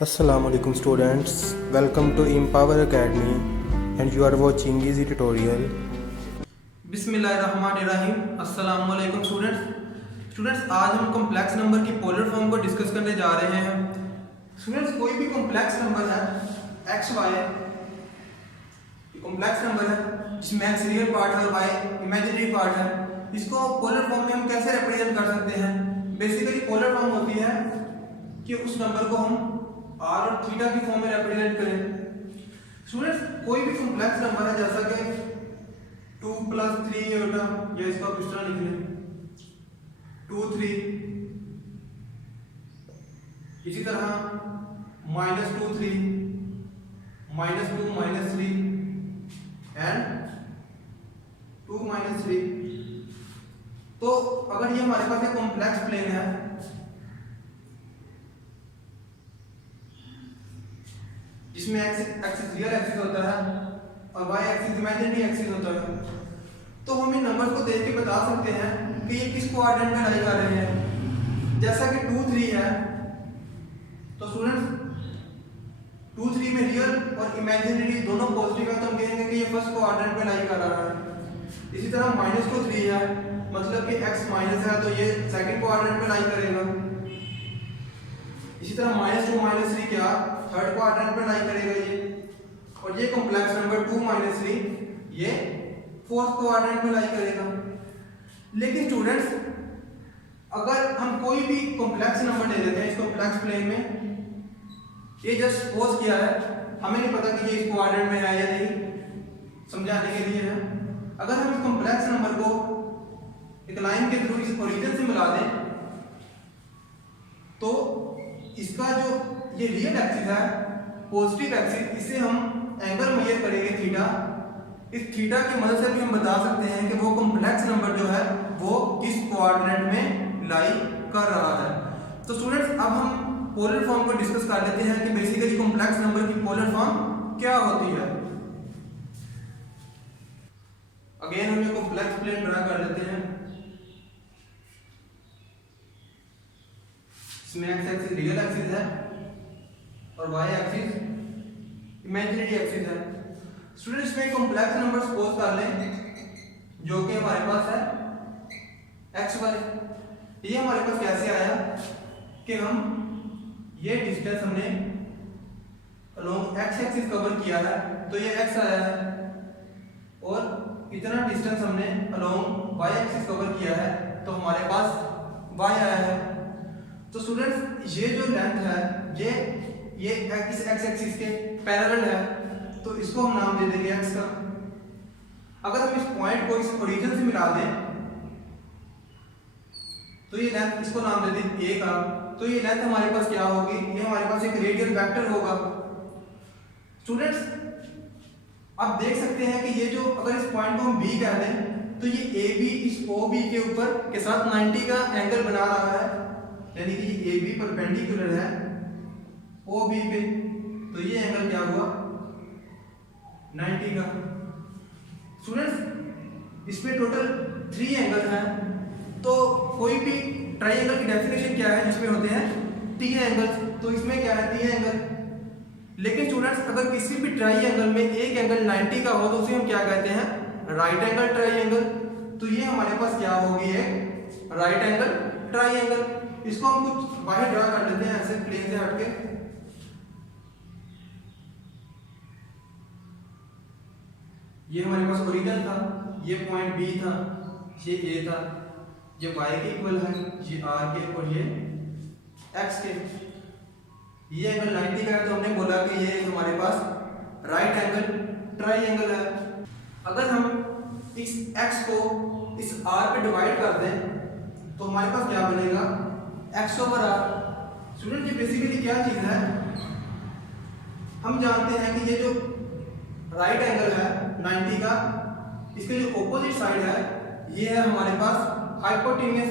Assalamualaikum students, welcome to Empower Academy and you are watching easy tutorial. बिस्मिल्लाहिर्रहमानिर्रहीम। अस्सलाम वालेकुम students, आज हम कॉम्प्लेक्स नंबर की पोलर फॉर्म को डिस्कस करने जा रहे हैं। स्टूडेंट्स, कोई भी कॉम्प्लेक्स नंबर है एक्स वाई, कॉम्प्लेक्स नंबर है जिसमें एक्स रियल पार्ट है और वाई इमेजिनरी पार्ट है, इसको पोलर फॉर्म में हम कैसे रिप्रेजेंट कर सकते हैं। बेसिकली पोलर फॉर्म होती है कि उस नंबर को हम आर और थीटा की फॉर्म में रिप्रेजेंट करें। स्टूडेंट्स, कोई भी कॉम्प्लेक्स नंबर है जैसा कि 2 + 3 होता, या इसका किस तरह लिख लें 2 3, इसी तरह -2 3, -2 -3 एंड 2 -3। तो अगर ये हमारे पास एक कॉम्प्लेक्स प्लेन है जिसमें एक्सिस रियल एक्सिस होता है और वाई एक्सिस इमेजिनरी एक्सिस होता है, तो हम इन नंबर्स को देख के बता सकते हैं कि ये किस क्वाड्रेंट में लाई कर रहे हैं। जैसा कि 2 3 है, तो स्टूडेंट्स 2 3 में रियल और इमेजिनरी दोनों पॉजिटिव है, तो हम कहेंगे कि ये फर्स्ट क्वाड्रेंट में लाई कर रहा है। इसी तरह -2 3 है, मतलब कि x माइनस है, तो ये सेकंड क्वाड्रेंट में लाई करेगा। इसी तरह -2 -3 क्या थर्ड क्वाड्रेंट में लाई करेगा ये, और ये कॉम्प्लेक्स नंबर 2 -3 ये फोर्थ क्वाड्रेंट में लाई करेगा। लेकिन स्टूडेंट्स, अगर हम कोई भी कॉम्प्लेक्स नंबर ले लेते हैं इस कॉम्प्लेक्स प्लेन में, ये जस्ट सपोज किया है, हमें नहीं पता कि ये इस क्वाड्रेंट में है या नहीं, समझाने के लिए है। अगर हम इस कॉम्प्लेक्स नंबर को एक लाइन के थ्रू इस ओरिजिन से मिला दें, तो इसका जो ये रियल एक्सिस है पॉजिटिव एक्सिस, इसे हम एंगल मेजर करेंगे थीटा। इस थीटा की मदद से भी हम बता सकते हैं कि वो कॉम्प्लेक्स नंबर जो है वो किस क्वाड्रेंट में लाई कर रहा है। तो स्टूडेंट्स, अब हम पोलर फॉर्म को डिस्कस कर लेते हैं कि बेसिकली कॉम्प्लेक्स नंबर की पोलर फॉर्म क्या होती है। अगेन हम ये कॉम्प्लेक्स प्लेन ड्रा कर लेते हैं। इसमें एक्स एक्सिस रियल एक्सिस है और वाई एक्सिस इमेजिनरी एक्सिस है। स्टूडेंट्स, इसमें कॉम्प्लेक्स नंबर सपोज कर लें जो कि हमारे पास है एक्स वाई। ये हमारे पास कैसे आया कि हम ये डिस्टेंस हमने अलोंग एक्स एक्सिस कवर किया है, तो ये एक्स आया है, और इतना डिस्टेंस हमने अलोंग वाई एक्सिस कवर किया है, तो हमारे पास वाई आया है। तो स्टूडेंट्स, ये जो लेंथ है ये इस एक्स एक्सिस के पैरेलल है, तो इसको हम नाम दे देंगे एक्स का। अगर हम इस पॉइंट को इस ओरिजिन से मिला दें, तो ये लेंथ, इसको नाम दे दें ए का, तो ये लेंथ हमारे पास क्या होगी, ये हमारे पास एक रेडियल वेक्टर होगा। स्टूडेंट्स, आप देख सकते हैं कि ये जो, अगर इस पॉइंट को हम बी कह दें, तो ये ए बी इस ओ बी के ऊपर के साथ 90 का एंगल बना रहा है, यानी कि ये ए बी परपेंडिकुलर है ओ बी पे, तो ये एंगल क्या हुआ 90 का। स्टूडेंट्स, इसमें टोटल 3 एंगल हैं, तो कोई भी ट्राइंगल की डेफिनेशन क्या है जिसमें होते हैं 3 एंगल्स, तो इसमें क्या है 3 एंगल। लेकिन स्टूडेंट्स, अगर किसी भी ट्राइंगल में एक एंगल 90 का हो, तो उसे हम क्या कहते हैं राइट एंगल ट्राइंगल। तो ये हमारे पास क्या होगी, एक राइट एंगल ट्राइंगल। इसको हम कुछ बाहर ड्रा कर लेते हैं ऐसे प्लेन से हटके। ये हमारे पास ओरिजिन था, ये पॉइंट बी था, ये ए था, ये वाई के इक्वल है, ये आर के और ये एक्स के। ये एंगल 90 का है, तो हमने बोला कि ये हमारे पास राइट एंगल ट्राइंगल है। अगर हम इस एक्स को इस आर पे डिवाइड कर दें, तो हमारे पास क्या बनेगा x/r। स्टूडेंट, ये बेसिकली क्या चीज है, हम जानते हैं कि ये जो राइट एंगल है 90 का, इसके जो ऑपोजिट साइड है ये है हमारे पास हाइपोटेन्यूस,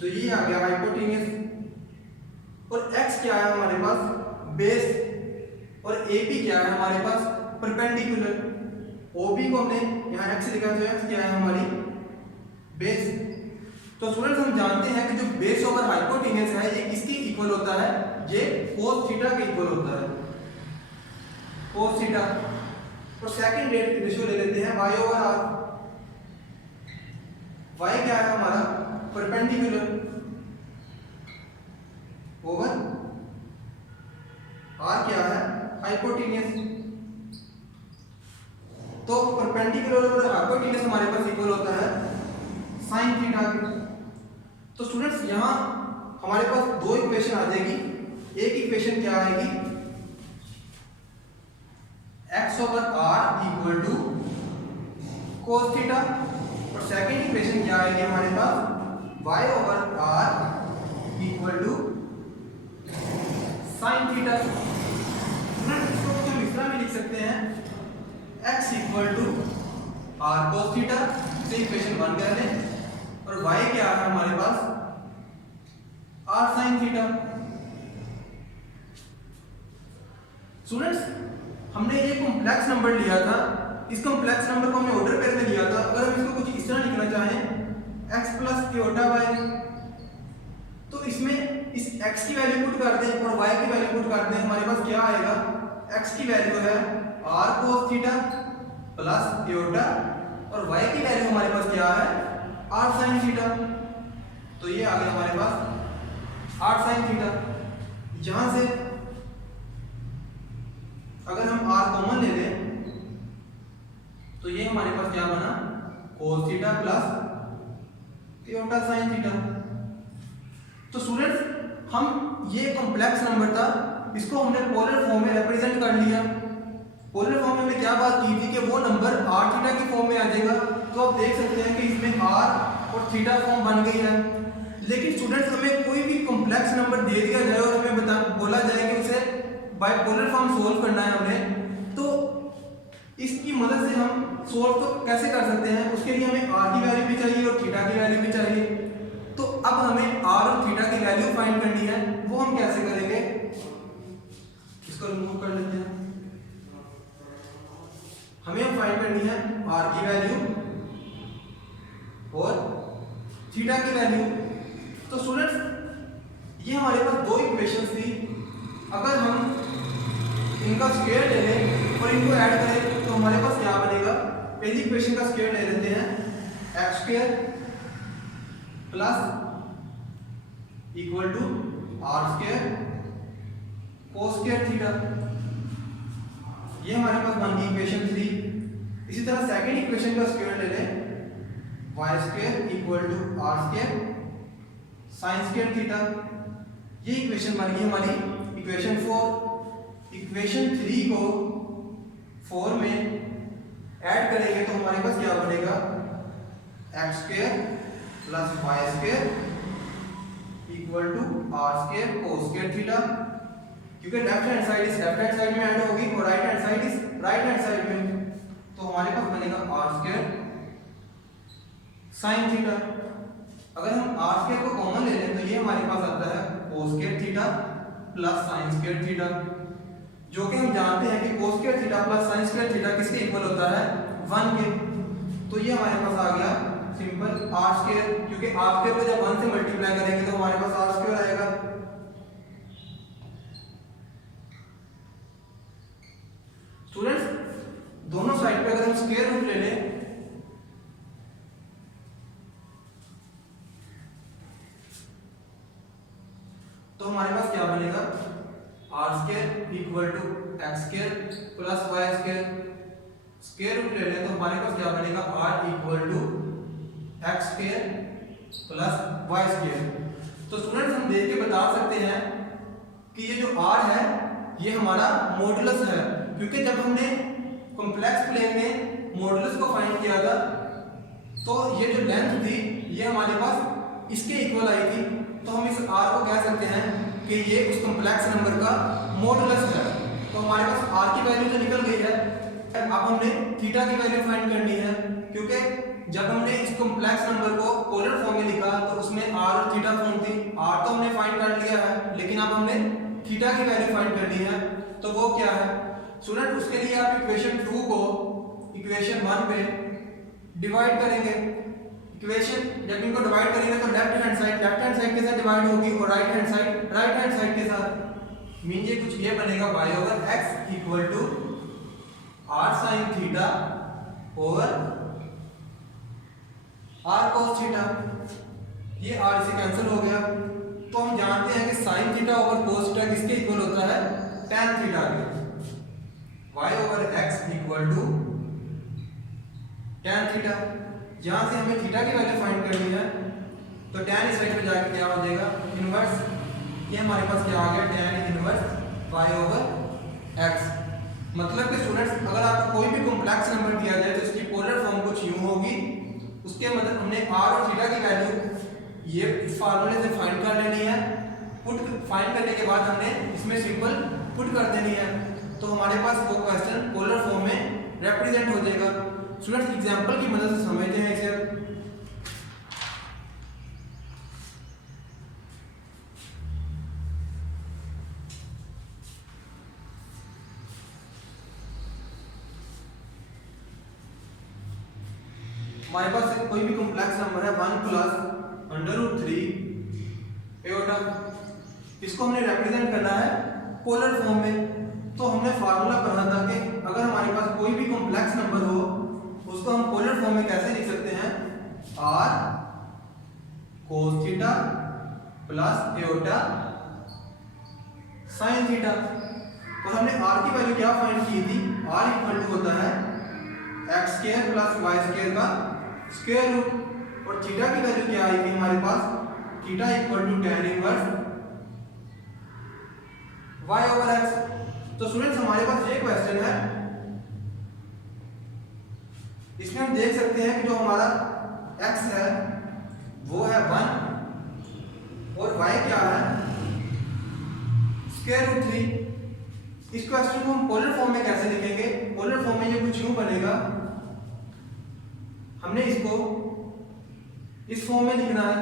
तो ये आ गया हाइपोटेन्यूस। और x क्या है हमारे पास बेस, और AP क्या है हमारे पास परपेंडिकुलर। OB को हमने यहाँ x लिखा, तो x क्या है हमारी बेस। तो स्टूडेंट्स, हम जानते हैं कि जो बेस ओवर हाइपोटेन्यूस है ये किसके इक्वल होता है, ये cos थीटा के इक्वल होता है, cos थीटा। और सेकंड रेशियो ले लेते हैं y ओवर r। y क्या है हमारा, परपेंडिकुलर ओवर r क्या है, हाइपोटेन्यूस। तो परपेंडिकुलर और हाइपोटेन्यूस हमारे पास इक्वल होता है sin थीटा के। तो स्टूडेंट्स यहाँ हमारे पास दो इक्वेशन आ जाएगी। एक इक्वेशन क्या आएगी, x over r equal to cos theta, और सेकंड इक्वेशन क्या आएगी हमारे पास, y over r equal to sin theta. इसको हम इस तरह भी लिख सकते हैं, x equal to r cos theta, इसे इक्वेशन 1 कह लें, और y क्या है हमारे पास, r sin थीटा। स्टूडेंट्स हमने ये कॉम्प्लेक्स नंबर लिया था, इस कॉम्प्लेक्स नंबर को हमने ऑर्डर पेयर में लिया था। अगर हम इसको कुछ इस तरह लिखना चाहें, x प्लस क्योटा y, तो इसमें इस x की वैल्यू पुट कर दें और y की वैल्यू पुट कर दें, हमारे पास क्या आएगा, x की वैल्यू है r cos theta plus Kyoto, और y की वैल्यू हमारे पास क्या है, r sin थीटा। तो ये आ गया हमारे पास r sin थीटा। यहां से अगर हम r कॉमन ले लें तो ये हमारे पास क्या बना, cos theta plus Kyoto sin theta. तो स्टूडेंट्स हम ये कॉम्प्लेक्स नंबर था, इसको हमने पोलर फॉर्म में रिप्रेजेंट कर लिया। पोलर फॉर्म में हमने क्या बात की थी कि वो नंबर r थीटा की फॉर्म में आ जाएगा। तो आप देख सकते हैं कि इसमें r और थीटा फॉर्म बन गई है। लेकिन स्टूडेंट्स हमें कोई भी कॉम्प्लेक्स नंबर दे दिया जाए और हमें बोला जाए कि उसे बाइपोलर फॉर्म सोल्व करना है हमें, तो इसकी मदद से हम सोल्व तो कैसे कर सकते हैं, उसके लिए हमें r की वैल्यू भी चाहिए और थीटा की वैल्यू भी चाहिए। तो अब हमें r और थीटा की वैल्यू फाइंड करनी है, वो हम कैसे करेंगे, इसको रिमूव कर लेते हैं। हमें अब फाइंड करनी है r की वैल्यू और थीटा की वैल्यू। तो स्टूडेंट्स ये हमारे पास दो इक्वेशंस थी, अगर हम इनका स्क्वायर ले लें और इनको ऐड करें तो हमारे पास क्या बनेगा, पहली इक्वेशन का स्क्वायर ले लेते हैं, x square plus equal to r square cos square theta. ये हमारे पास बन गई इक्वेशन 3। इसी तरह सेकंड इक्वेशन का स्क्वायर ले लें, y square equal to r square sin square theta. ये इक्वेशन बन गई हमारी इक्वेशन 4। इक्वेशन 3 को 4 में ऐड करेंगे तो हमारे पास क्या बनेगा, x square plus y square equal to r square cos square theta. क्योंकि लेफ्ट हैंड साइड इस लेफ्ट हैंड साइड में ऐड होगी और राइट हैंड साइड इस राइट हैंड साइड में, तो हमारे पास बनेगा r स्क्वायर sin थीटा। अगर हम r स्क्वायर को कॉमन ले लें तो ये हमारे पास आता है cos square theta plus sin square theta, जो कि हम जानते हैं कि cos square theta plus sin square theta किसके इक्वल होता है, 1 के। तो ये हमारे पास आ गया सिंपल r स्क्वायर, क्योंकि r स्क्वायर को जब 1 से मल्टीप्लाई करेंगे तो हमारे पास r स्क्वायर आएगा। स्टूडेंट्स दोनों साइड पे अगर हम स्क्वायर रूट ले लें तो हमारे पास क्या बनेगा, r square equal to x square plus y square. Square root ले लें तो हमारे पास क्या बनेगा, r equal to x square plus y square. तो स्टूडेंट्स हम देख के बता सकते हैं कि ये जो r है ये हमारा मॉडुलस है, क्योंकि जब हमने कॉम्प्लेक्स प्लेन में मॉडुलस को फाइंड किया था तो ये जो लेंथ थी ये हमारे पास इसके इक्वल आई थी। तो हम इस r को कह सकते हैं कि ये उस कॉम्प्लेक्स नंबर का मॉडुलस है। तो हमारे पास r की वैल्यू तो निकल गई है। अब हमने थीटा की वैल्यू फाइंड करनी है, क्योंकि जब हमने इस कॉम्प्लेक्स नंबर को पोलर फॉर्म में लिखा तो उसमें r और थीटा फॉर्म थी। r तो हमने फाइंड कर लिया है, लेकिन अब हमने थीटा की वैल्यू फाइंड करनी है। तो वो क्या है स्टूडेंट, उसके लिए आप इक्वेशन 2 को इक्वेशन 1 पे डिवाइड करेंगे। इक्वेशन जब इनको डिवाइड करेंगे तो लेफ्ट हैंड साइड के साथ डिवाइड होगी और राइट हैंड साइड के साथ। मीन ये कुछ ये बनेगा y over x equal to r sine theta over r cos theta. ये r से कैंसिल हो गया, तो हम जानते हैं कि sine theta over cos theta किसके इक्वल होता है, tan थीटा के। y over x equal to tan theta. यहाँ से हमें थीटा की वैल्यू फाइंड करनी है, तो tan इस साइड पे जाके क्या हो जाएगा, इनवर्स। ये हमारे पास क्या आ गया, tan inverse y over x। मतलब कि स्टूडेंट्स अगर आपको कोई भी कॉम्प्लेक्स नंबर दिया जाए तो इसकी पोलर फॉर्म कुछ यूं होगी। उसके मतलब हमने r और थीटा की वैल्यू ये इस फार्मूले से फाइंड कर लेनी है। पुट फाइंड करने के बाद हमने इसमें सिंपल पुट कर देनी है, तो हमारे पास वो क्वेश्चन पोलर फॉर्म में रिप्रेजेंट हो जाएगा। स्टूडेंट्स एग्जांपल की मदद से समझते हैं इसे। हमारे पास कोई भी कॉम्प्लेक्स नंबर है 1 प्लस √3 एओटा, इसको हमने रिप्रेजेंट करना है पोलर फॉर्म में। तो हमने फार्मूला पढ़ा था कि अगर हमारे पास कोई भी कॉम्प्लेक्स नंबर हो उसको हम पोलर फॉर्म में कैसे लिख सकते हैं, r cos theta plus aorta sine theta. और हमने r की वैल्यू क्या फाइंड की थी, r इक्वल टू होता है x square plus y square का स्क्वायर रूट। और थीटा की वैल्यू क्या आई थी हमारे पास, theta equal to tan inverse y over x। तो स्टूडेंट्स हमारे पास ये क्वेश्चन है, इसमें हम देख सकते हैं कि जो हमारा x है वो है 1 और y क्या है, स्क्वायर रूट 3। इस क्वेश्चन को हम पोलर फॉर्म में कैसे लिखेंगे, पोलर फॉर्म में ये कुछ यूं बनेगा। हमने इसको इस फॉर्म में लिखना है,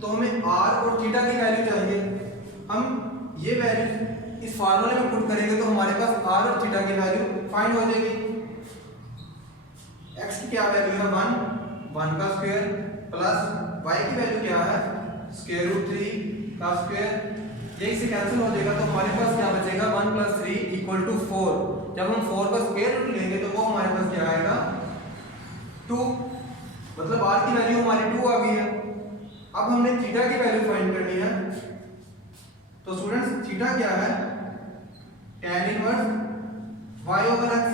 तो हमें r और थीटा की वैल्यू चाहिए। हम ये वैल्यू इस फार्मूले में पुट करेंगे तो हमारे पास r और थीटा की वैल्यू फाइंड हो जाएगी। x की क्या वैल्यू है 1 का स्क्वायर प्लस y की वैल्यू क्या है, स्क्वायर रूट 3 का स्क्वायर। ये इससे कैंसिल हो जाएगा, तो हमारे पास क्या बचेगा 1 + 3 = 4। जब हम 4 का स्क्वायर रूट लेंगे तो वो हमारे पास क्या आएगा 2। मतलब r की वैल्यू हमारी 2 आ गई है। अब हमने थीटा की वैल्यू फाइंड करनी है, तो स्टूडेंट्स थीटा क्या है, tan inverse y over x।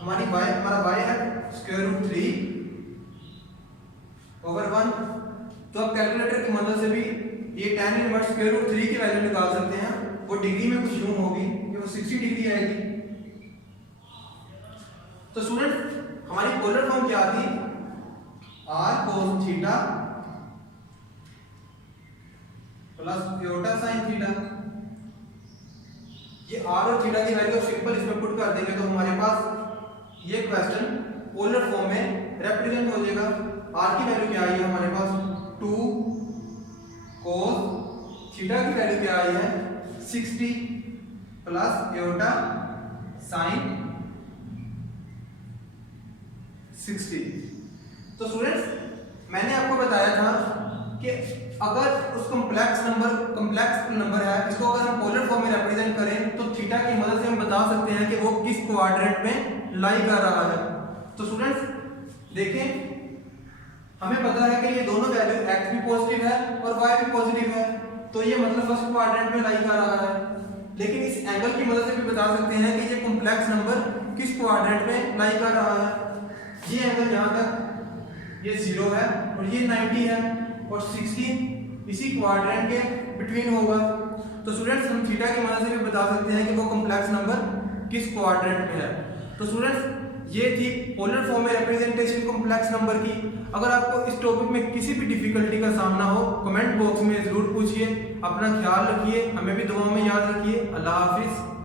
हमारा y है स्क्वायर रूट 3 ओवर 1। तो अब कैलकुलेटर की मदद से भी ये tan इनवर्स स्क्वायर रूट 3 की वैल्यू निकाल सकते हैं। वो डिग्री में कुछ यूं होगी कि वो 60 डिग्री आएगी। तो स्टूडेंट्स हमारी पोलर फॉर्म क्या थी, r cos theta plus aorta sine theta. ये r और थीटा की वैल्यू सिंपल इसमें पुट कर देंगे तो हमारे पास ये क्वेश्चन पोलर फॉर्म में रिप्रेजेंट हो जाएगा। r की वैल्यू क्या आई है हमारे पास 2, cos थीटा की वैल्यू क्या आई है 60 प्लस एओटा साइन 60। तो स्टूडेंट्स मैंने आपको बताया था कि अगर उस कॉम्प्लेक्स नंबर है, इसको अगर हम पोलर फॉर्म में रिप्रेजेंट करें तो थीटा की मदद से हम बता सकते हैं कि वो किस क्वाड्रेंट में लाई कर रहा है। तो स्टूडेंट्स देखें, हमें पता है कि ये दोनों वैल्यू x भी पॉजिटिव है और y भी पॉजिटिव है, तो ये मतलब फर्स्ट क्वाड्रेंट में लाई कर रहा है। लेकिन इस एंगल की मदद से भी बता सकते हैं कि ये कॉम्प्लेक्स नंबर किस क्वाड्रेंट में लाई कर रहा है। ये एंगल यहाँ तक ये 0 है और ये 90 है और 60 इसी क्वाड्रेंट के बिटवीन होगा। तो स्टूडेंट्स हम थीटा की मदद से भी बता सकते हैं कि वो कॉम्प्लेक्स नंबर किस क्वाड्रेंट में है। तो स्टूडेंट्स ये थी पोलर फॉर्म में रिप्रेजेंटेशन कॉम्प्लेक्स नंबर की। अगर आपको इस टॉपिक में किसी भी डिफिकल्टी का सामना हो कमेंट बॉक्स में जरूर पूछिए। अपना ख्याल रखिए, हमें भी दुआओं में याद रखिए। अल्लाह हाफिज।